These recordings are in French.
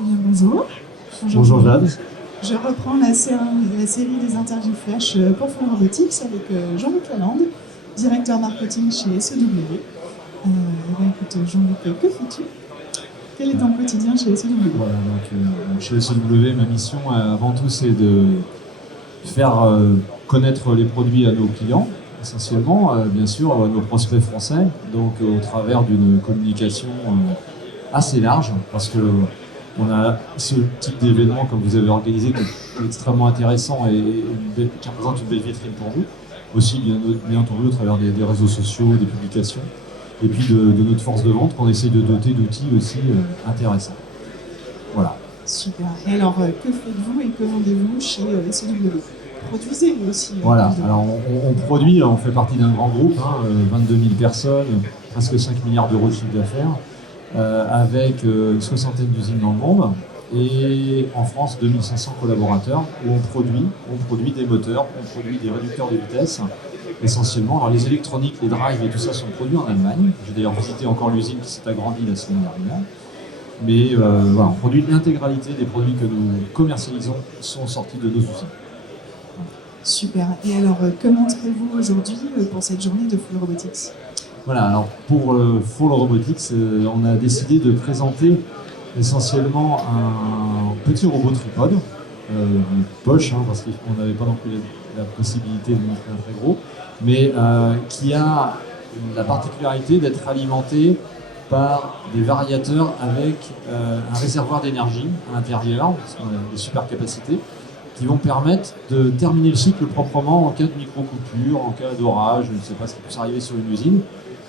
Eh bien, bonjour. Bonjour Jade. Je reprends la série des interviews flash pour Full Robotics avec Jean-Luc Lalande, directeur marketing chez SEW. Eh bien, écoute, Jean-Luc, que fais-tu? Quel est ton quotidien chez SEW? Voilà, donc, chez SEW, ma mission avant tout c'est de faire connaître les produits à nos clients, essentiellement, bien sûr, nos prospects français, donc au travers d'une communication assez large, parce que on a ce type d'événement comme vous avez organisé qui est extrêmement intéressant et qui représente une belle vitrine pour vous, aussi bien entendu au travers des réseaux sociaux, des publications, et puis de notre force de vente qu'on essaye de doter d'outils aussi intéressants. Voilà. Super. Et alors, que faites-vous et que vendez-vous chez SEW? Produisez aussi. Voilà, alors on produit, on fait partie d'un grand groupe, 22 000 personnes, presque 5 milliards d'euros de chiffre d'affaires, avec une soixantaine d'usines dans le monde, et en France 2500 collaborateurs, où on produit des moteurs, on produit des réducteurs de vitesse, essentiellement. Alors les électroniques, les drives et tout ça sont produits en Allemagne. J'ai d'ailleurs visité encore l'usine qui s'est agrandie la semaine dernière. Mais voilà, on produit l'intégralité des produits que nous commercialisons sont sortis de nos usines. Super. Et alors, que montrez-vous aujourd'hui pour cette journée de Full Robotics? Voilà, alors pour Full Robotics, on a décidé de présenter essentiellement un petit robot tripode, poche, parce qu'on n'avait pas non plus la possibilité de montrer un très gros, mais qui a la particularité d'être alimenté par des variateurs avec un réservoir d'énergie à l'intérieur, parce qu'on a des super capacités, qui vont permettre de terminer le cycle proprement en cas de micro-coupure, en cas d'orage, je ne sais pas ce qui peut arriver sur une usine.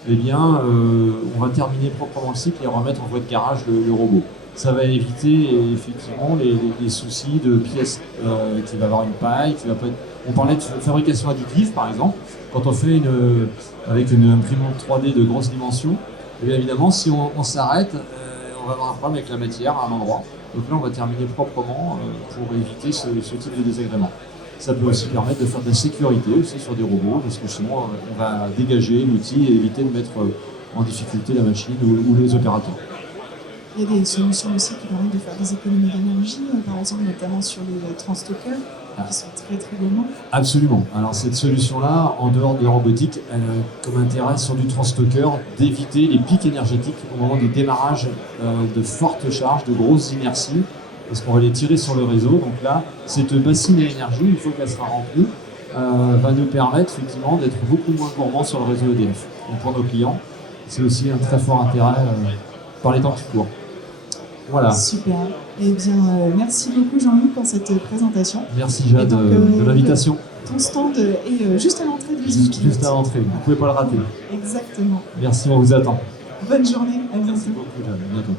Eh bien, on va terminer proprement le cycle et remettre en voie de garage le robot. Ça va éviter effectivement les soucis de pièces qui va avoir une paille, qui va pas être... On parlait de fabrication additive par exemple, quand on fait avec une imprimante 3D de grosse dimension, et bien évidemment si on s'arrête, on va avoir un problème avec la matière à un endroit. Donc là on va terminer proprement pour éviter ce type de désagrément. Ça peut aussi permettre de faire de la sécurité aussi sur des robots, parce que sinon on va dégager l'outil et éviter de mettre en difficulté la machine ou les opérateurs. Il y a des solutions aussi qui permettent de faire des économies d'énergie, par exemple notamment sur les transstockers, qui sont très très gourmands. Absolument. Alors cette solution-là, en dehors de la robotique, elle a comme intérêt sur du transstocker d'éviter les pics énergétiques au moment des démarrages de fortes charges, de grosses inerties, parce qu'on va les tirer sur le réseau. Donc là, cette bassine à énergie, une fois qu'elle sera remplie, va nous permettre effectivement d'être beaucoup moins gourmand sur le réseau EDF. Donc pour nos clients, c'est aussi un très fort intérêt par les temps qui courent. Voilà. Super. Eh bien, merci beaucoup Jean-Luc pour cette présentation. Merci Jade de l'invitation. Ton stand est juste à l'entrée de l'usine. Juste à l'entrée, vous ne pouvez pas le rater. Exactement. Merci, on vous attend. Bonne journée, à bientôt. Merci beaucoup Jade, à bientôt.